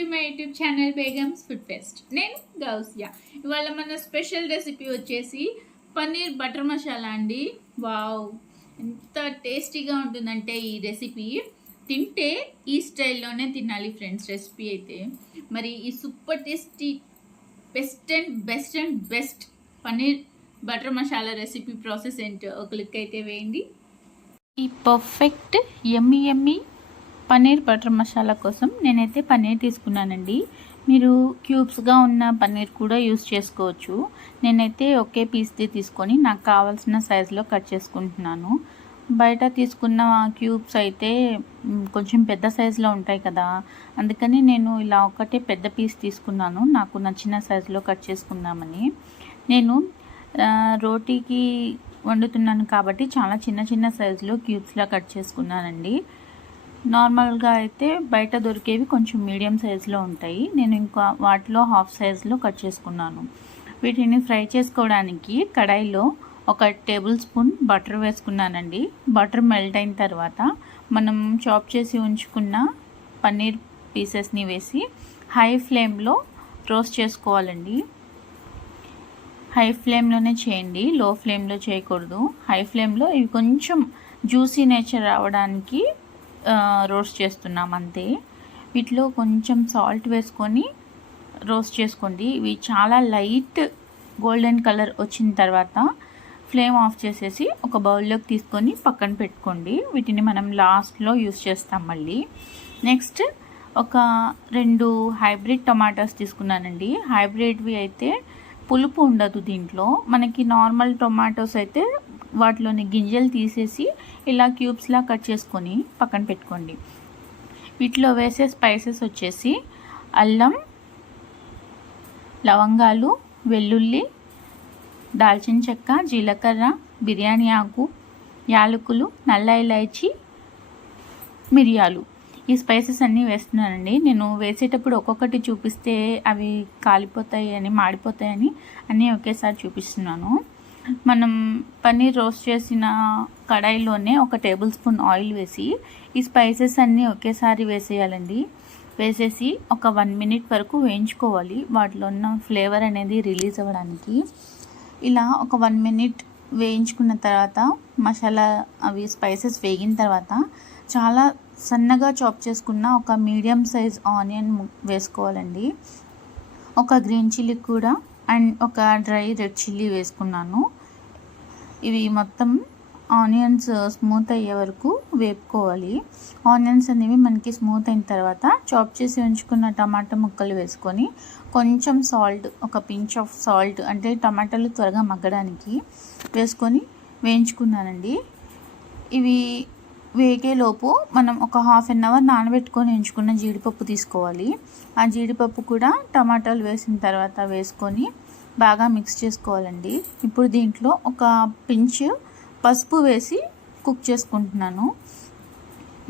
To my YouTube channel Begums food fest నేను గౌస్యా ఇవాళ మన స్పెషల్ రెసిపీ వచ్చేసి పన్నీర్ బటర్ మసాలా అండి. వావ్ ఎంత టేస్టీగా ఉంటుందంటే ఈ రెసిపీ తింటే ఈ స్టైల్లోనే తినాలి ఫ్రెండ్స్ రెసిపీ అయితే. మరి ఈ super tasty best and best and best paneer butter masala recipe process ఏంటో ఒక లుక్ అయితే వేయండి. ఈ పర్ఫెక్ట్ ఎమ్మి ఎమ్మి పన్నీర్ బటర్ మసాలా కోసం నేనైతే పన్నీర్ తీసుకున్నానండి. మీరు క్యూబ్స్గా ఉన్న పన్నీర్ కూడా యూస్ చేసుకోవచ్చు. నేనైతే ఒకే పీస్ది తీసుకొని నాకు కావాల్సిన సైజులో కట్ చేసుకుంటున్నాను. బయట తీసుకున్న క్యూబ్స్ అయితే కొంచెం పెద్ద సైజులో ఉంటాయి కదా. అందుకని నేను ఇలా ఒకటే పెద్ద పీస్ తీసుకున్నాను. నాకు నచ్చిన సైజులో కట్ చేసుకుందామని. నేను రోటీకి వండుతున్నాను కాబట్టి చాలా చిన్న చిన్న సైజులో క్యూబ్స్లా కట్ చేసుకున్నానండి. నార్మల్గా అయితే బయట దొరికేవి కొంచెం మీడియం సైజులో ఉంటాయి. నేను ఇంకా వాటిలో హాఫ్ సైజులో కట్ చేసుకున్నాను. వీటిని ఫ్రై చేసుకోవడానికి కడాయిలో ఒక టేబుల్ స్పూన్ బటర్ వేసుకున్నానండి. బటర్ మెల్ట్ అయిన తర్వాత మనం చాప్ చేసి ఉంచుకున్న పన్నీర్ పీసెస్ని వేసి హై ఫ్లేమ్లో రోస్ట్ చేసుకోవాలండి. హై ఫ్లేమ్లోనే చేయండి. లో ఫ్లేమ్లో చేయకూడదు. హై ఫ్లేమ్లో ఇవి కొంచెం జ్యూసీ నేచర్ రావడానికి రోస్ట్ చేస్తున్నాం అంతే. వీటిలో కొంచెం సాల్ట్ వేసుకొని రోస్ట్ చేసుకోండి. ఇవి చాలా లైట్ గోల్డెన్ కలర్ వచ్చిన తర్వాత ఫ్లేమ్ ఆఫ్ చేసేసి ఒక బౌల్లోకి తీసుకొని పక్కన పెట్టుకోండి. వీటిని మనం లాస్ట్లో యూస్ చేస్తాం మళ్ళీ. నెక్స్ట్ ఒక రెండు హైబ్రిడ్ టొమాటోస్ తీసుకున్నానండి. హైబ్రిడ్వి అయితే పులుపు ఉండదు దీంట్లో. మనకి నార్మల్ టొమాటోస్ అయితే వాటిలోని గింజలు తీసేసి ఇలా క్యూబ్స్లా కట్ చేసుకొని పక్కన పెట్టుకోండి. వీటిలో వేసే స్పైసెస్ వచ్చేసి అల్లం లవంగాలు వెల్లుల్లి దాల్చిన చెక్క జీలకర్ర బిర్యానీ ఆకు యాలకులు నల్ల ఇలాచి మిరియాలు. ఈ స్పైసెస్ అన్నీ వేస్తున్నానండి. నేను వేసేటప్పుడు ఒక్కొక్కటి చూపిస్తే అవి కాలిపోతాయి అని మాడిపోతాయని అన్నీ ఒకేసారి చూపిస్తున్నాను. మనం పన్నీర్ రోస్ట్ చేసిన కడాయిలోనే ఒక టేబుల్ స్పూన్ ఆయిల్ వేసి ఈ స్పైసెస్ అన్నీ ఒకేసారి వేసేయాలండి. వేసేసి ఒక వన్ మినిట్ వరకు వేయించుకోవాలి. వాటిలో ఉన్న ఫ్లేవర్ అనేది రిలీజ్ అవ్వడానికి. ఇలా ఒక వన్ మినిట్ వేయించుకున్న తర్వాత మసాలా అవి స్పైసెస్ వేగిన తర్వాత చాలా సన్నగా చాప్ చేసుకున్న ఒక మీడియం సైజ్ ఆనియన్ వేసుకోవాలండి. ఒక గ్రీన్ చిల్లీ కూడా అండ్ ఒక డ్రై రెడ్ చిల్లీ వేసుకున్నాను. ఇవి మొత్తం ఆనియన్స్ uh, స్మూత్ అయ్యే వరకు వేపుకోవాలి. ఆనియన్స్ అనేవి మనకి స్మూత్ అయిన తర్వాత చాప్ చేసి ఉంచుకున్న టమాటా ముక్కలు వేసుకొని కొంచెం సాల్ట్ ఒక పించ్ ఆఫ్ సాల్ట్ అంటే టమాటాలు త్వరగా మగ్గడానికి వేసుకొని వేయించుకున్నానండి. ఇవి వేగేలోపు మనం ఒక హాఫ్ అన్ అవర్ నానబెట్టుకొని ఉంచుకున్న జీడిపప్పు తీసుకోవాలి. ఆ జీడిపప్పు కూడా టమాటాలు వేసిన తర్వాత వేసుకొని బాగా మిక్స్ చేసుకోవాలండి. ఇప్పుడు దీంట్లో ఒక పించ్ పసుపు వేసి కుక్ చేసుకుంటున్నాను.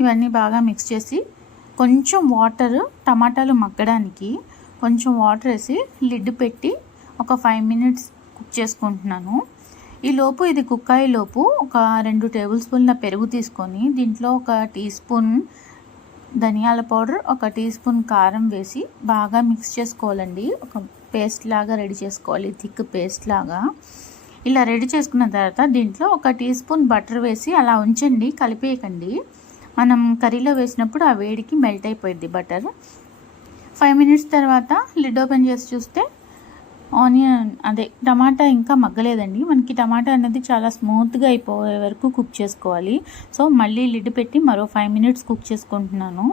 ఇవన్నీ బాగా మిక్స్ చేసి కొంచెం వాటర్ టమాటాలు మగ్గడానికి కొంచెం వాటర్ వేసి లిడ్ పెట్టి ఒక ఫైవ్ మినిట్స్ కుక్ చేసుకుంటున్నాను. ఈ లోపు ఇది కుక్ అయ్యేలోపు ఒక రెండు టేబుల్ స్పూన్ల పెరుగు తీసుకొని దీంట్లో ఒక టీ స్పూన్ ధనియాల పౌడర్ ఒక టీ స్పూన్ కారం వేసి బాగా మిక్స్ చేసుకోవాలండి. ఒక పేస్ట్ లాగా రెడీ చేసుకోవాలి థిక్ పేస్ట్ లాగా. ఇలా రెడీ చేసుకున్న తర్వాత దీంట్లో ఒక టీ స్పూన్ బటర్ వేసి అలా ఉంచండి కలిపేయకండి. మనం కర్రీలో వేసినప్పుడు ఆ వేడికి మెల్ట్ అయిపోయింది బటర్. ఫైవ్ మినిట్స్ తర్వాత లిడ్ ఓపెన్ చేసి చూస్తే ఆనియన్ అదే టమాటా ఇంకా మగ్గలేదండి. మనకి టమాటా అనేది చాలా స్మూత్గా అయిపోయే వరకు కుక్ చేసుకోవాలి. సో మళ్ళీ లిడ్ పెట్టి మరో ఫైవ్ మినిట్స్ కుక్ చేసుకుంటున్నాను.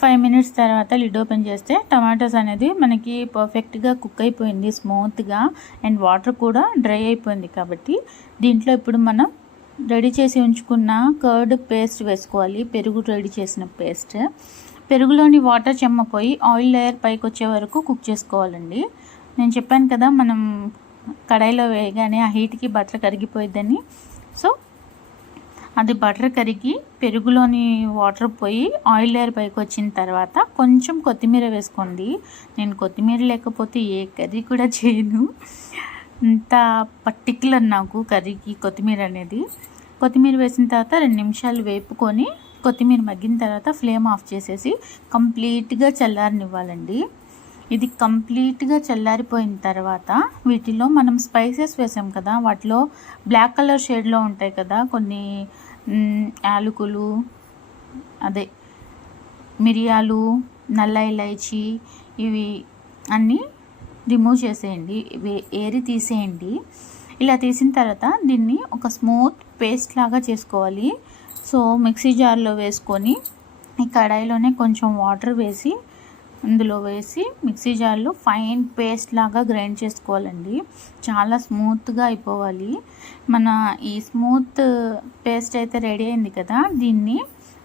ఫైవ్ మినిట్స్ తర్వాత లిడ్ ఓపెన్ చేస్తే టమాటాస్ అనేది మనకి పర్ఫెక్ట్గా కుక్ అయిపోయింది స్మూత్గా. అండ్ వాటర్ కూడా డ్రై అయిపోయింది కాబట్టి దీంట్లో ఇప్పుడు మనం రెడీ చేసి ఉంచుకున్న కర్డ్ పేస్ట్ వేసుకోవాలి పెరుగు రెడీ చేసిన పేస్ట్. పెరుగులోని వాటర్ చెమ్మపోయి ఆయిల్ లేయర్ పైకి వచ్చే వరకు కుక్ చేసుకోవాలండి. నేను చెప్పాను కదా మనం కడాయిలో వేయగానే ఆ హీట్కి బటర్ కరిగిపోయిద్దని. సో అది బటర్ కరిగి పెరుగులోని వాటర్ పోయి ఆయిల్ లేయర్ పైకి వచ్చిన తర్వాత కొంచెం కొత్తిమీర వేసుకోండి. నేను కొత్తిమీర లేకపోతే ఏ కర్రీ కూడా చేయను. ఇంత పర్టికులర్ నాకు కర్రీకి కొత్తిమీర అనేది. కొత్తిమీర వేసిన తర్వాత రెండు నిమిషాలు వేపుకొని కొత్తిమీర మగ్గిన తర్వాత ఫ్లేమ్ ఆఫ్ చేసేసి కంప్లీట్గా చల్లారనివ్వాలండి. ఇది కంప్లీట్గా చల్లారిపోయిన తర్వాత వీటిలో మనం స్పైసెస్ వేసాం కదా వాటిలో బ్లాక్ కలర్ షేడ్లో ఉంటాయి కదా కొన్ని యాలకులు అదే మిరియాలు నల్ల ఇలైచి ఇవి అన్నీ రిమూవ్ చేసేయండి ఏరి తీసేయండి. ఇలా తీసిన తర్వాత దీన్ని ఒక స్మూత్ పేస్ట్ లాగా చేసుకోవాలి. సో మిక్సీ జార్లో వేసుకొని ఈ కడాయిలోనే కొంచెం వాటర్ వేసి ఇందులో వేసి మిక్సీ జార్లో ఫైన్ పేస్ట్ లాగా గ్రైండ్ చేసుకోవాలండి. చాలా స్మూత్గా అయిపోవాలి. మన ఈ స్మూత్ పేస్ట్ అయితే రెడీ అయింది కదా దీన్ని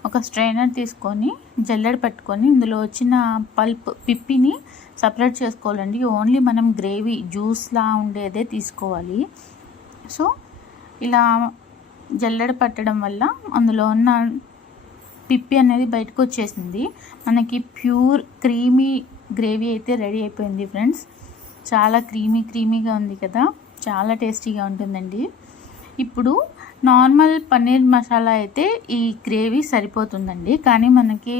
ఒక స్ట్రైనర్ తీసుకొని జల్లెడ పెట్టుకొని ఇందులో వచ్చిన పల్ప్ పిప్పిని సపరేట్ చేసుకోవాలండి. ఓన్లీ మనం గ్రేవీ జ్యూస్లా ఉండేదే తీసుకోవాలి. సో ఇలా జల్లెడ పట్టడం వల్ల అందులో ఉన్న పిప్పి అనేది బయటకు వచ్చేసింది. మనకి ప్యూర్ క్రీమీ గ్రేవీ అయితే రెడీ అయిపోయింది ఫ్రెండ్స్. చాలా క్రీమీ క్రీమీగా ఉంది కదా. చాలా టేస్టీగా ఉంటుందండి. ఇప్పుడు నార్మల్ పన్నీర్ మసాలా అయితే ఈ గ్రేవీ సరిపోతుందండి. కానీ మనకి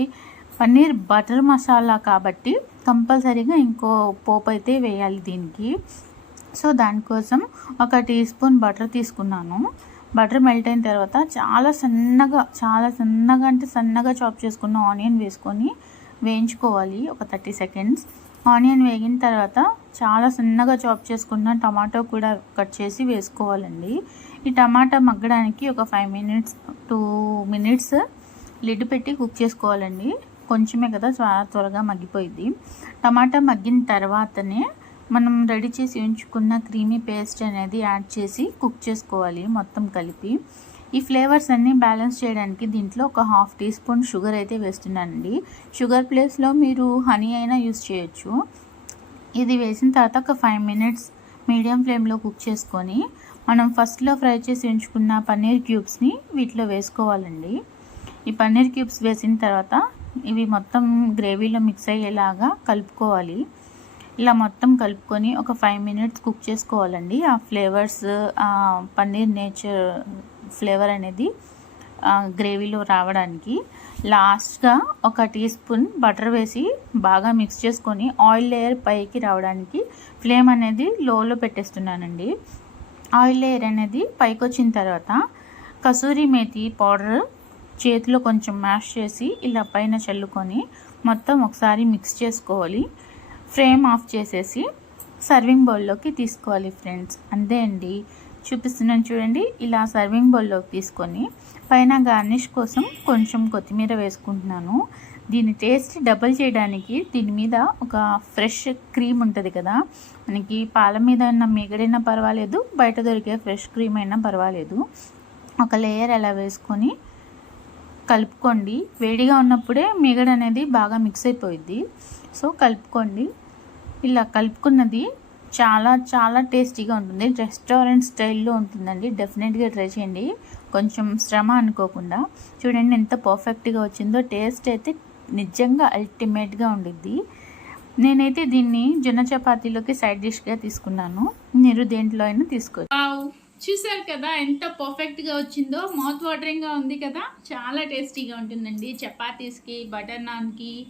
పన్నీర్ బటర్ మసాలా కాబట్టి కంపల్సరీగా ఇంకో పోపు అయితే వేయాలి దీనికి. సో దానికోసం ఒక టీ స్పూన్ బటర్ తీసుకున్నాను. బటర్ మెల్ట్ అయిన తర్వాత చాలా సన్నగా చాలా సన్నగా అంటే సన్నగా చాప్ చేసుకున్న ఆనియన్ వేసుకొని వేయించుకోవాలి ఒక థర్టీ సెకండ్స్ ఆనియన్ వేగిన తర్వాత చాలా సన్నగా చాప్ చేసుకున్న టమాటో కూడా కట్ చేసి వేసుకోవాలండి. ఈ టమాటా మగ్గడానికి ఒక five minutes two minutes lid పెట్టి కుక్ చేసుకోవాలండి. కొంచెమే కదా చాలా త్వరగా మగ్గిపోయింది టమాటా మగ్గిన తర్వాతనే మనం రెడీ చేసి ఉంచుకున్న క్రీమీ పేస్ట్ అనేది యాడ్ చేసి కుక్ చేసుకోవాలి మొత్తం కలిపి. ఈ ఫ్లేవర్స్ అన్నీ బ్యాలెన్స్ చేయడానికి దీంట్లో ఒక హాఫ్ టీ స్పూన్ షుగర్ అయితే వేస్తున్నానండి. షుగర్ ప్లేస్లో మీరు హనీ అయినా యూస్ చేయొచ్చు. ఇది వేసిన తర్వాత ఒక ఫైవ్ మినిట్స్ మీడియం ఫ్లేమ్లో కుక్ చేసుకొని మనం ఫస్ట్లో ఫ్రై చేసి ఉంచుకున్న పన్నీర్ క్యూబ్స్ని వీటిలో వేసుకోవాలండి. ఈ పన్నీర్ క్యూబ్స్ వేసిన తర్వాత ఇవి మొత్తం గ్రేవీలో మిక్స్ అయ్యేలాగా కలుపుకోవాలి. ఇలా మొత్తం కలుపుకొని ఒక ఫైవ్ మినిట్స్ కుక్ చేసుకోవాలండి. ఆ ఫ్లేవర్స్ పన్నీర్ నేచర్ ఫ్లేవర్ అనేది గ్రేవీలో రావడానికి లాస్ట్గా ఒక టీ స్పూన్ బటర్ వేసి బాగా మిక్స్ చేసుకొని ఆయిల్ లేయర్ పైకి రావడానికి ఫ్లేమ్ అనేది లోలో పెట్టేస్తున్నానండి. ఆయిల్ లేయర్ అనేది పైకి వచ్చిన తర్వాత కసూరి మేతి పౌడర్ చేతిలో కొంచెం మ్యాష్ చేసి ఇలా పైన చల్లుకొని మొత్తం ఒకసారి మిక్స్ చేసుకోవాలి. ఫ్రేమ్ ఆఫ్ చేసేసి సర్వింగ్ బౌల్లోకి తీసుకోవాలి ఫ్రెండ్స్. అంతే అండి. చూపిస్తున్నాను చూడండి. ఇలా సర్వింగ్ బౌల్లోకి తీసుకొని పైన గార్నిష్ కోసం కొంచెం కొత్తిమీర వేసుకుంటున్నాను. దీని టేస్ట్ డబల్ చేయడానికి దీని మీద ఒక ఫ్రెష్ క్రీమ్ ఉంటుంది కదా. మనకి పాల మీద ఉన్న మిగడైనా పర్వాలేదు బయట దొరికే ఫ్రెష్ క్రీమ్ అయినా పర్వాలేదు. ఒక లేయర్ అలా వేసుకొని కలుపుకోండి. వేడిగా ఉన్నప్పుడే మిగడ అనేది బాగా మిక్స్ అయిపోయింది సో కలుపుకోండి. ఇలా కలుపుకున్నది చాలా చాలా టేస్టీగా ఉంటుంది. రెస్టారెంట్ స్టైల్లో ఉంటుందండి. డెఫినెట్గా ట్రై చేయండి. కొంచెం శ్రమ అనుకోకుండా. చూడండి ఎంత పర్ఫెక్ట్గా వచ్చిందో. టేస్ట్ అయితే నిజంగా అల్టిమేట్గా ఉండిద్ది. నేనైతే దీన్ని జొన్న చపాతీలోకి సైడ్ డిష్గా తీసుకున్నాను. మీరు దేంట్లో అయినా తీసుకోవచ్చు. చూసారు కదా ఎంత పర్ఫెక్ట్గా వచ్చిందో. మౌత్ వాటరింగ్గా ఉంది కదా. చాలా టేస్టీగా ఉంటుందండి. చపాతీస్కి బటర్ నాన్కి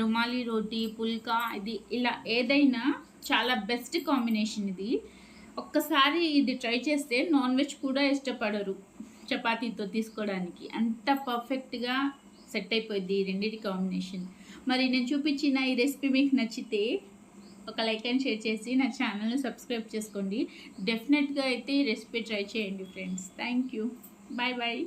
రుమాలి రోటీ పుల్కా ఇది ఇలా ఏదైనా చాలా బెస్ట్ కాంబినేషన్ ఇది. ఒక్కసారి ఇది ట్రై చేస్తే నాన్ వెజ్ కూడా ఇష్టపడరు చపాతీతో తీసుకోవడానికి. అంత పర్ఫెక్ట్గా సెట్ అయిపోయింది ఈ రెండింటి కాంబినేషన్ మరి నేను చూపించిన ఈ రెసిపీ మీకు నచ్చితే ఒక లైక్ అండ్ షేర్ చేసి నా ఛానల్ని సబ్స్క్రైబ్ చేసుకోండి. డెఫినెట్గా అయితే ఈ రెసిపీ ట్రై చేయండి friends thank you bye bye